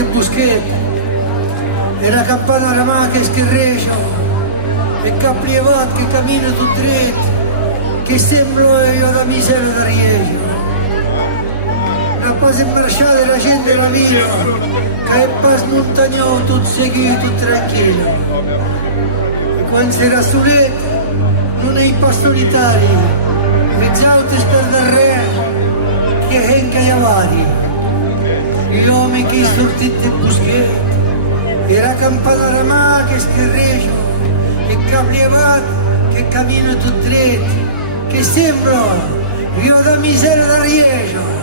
sortite buschette, e la campana alla mano che scherrecia, e caplievat che cammina tutto dritto, che sembra io da miseria da riesco. La base marciale la gente la via, che è pas montagnolo tutto seguito, tutto tranquillo. E quando si era suletto, non è i pastorietari, mezz'auto per del re, che è incagliavati. Gli uomini che sortite buschette, e la campana alla mano che scherrecia, e caplievat che cammina tutto dritto, che sembra io da miseria da riesco.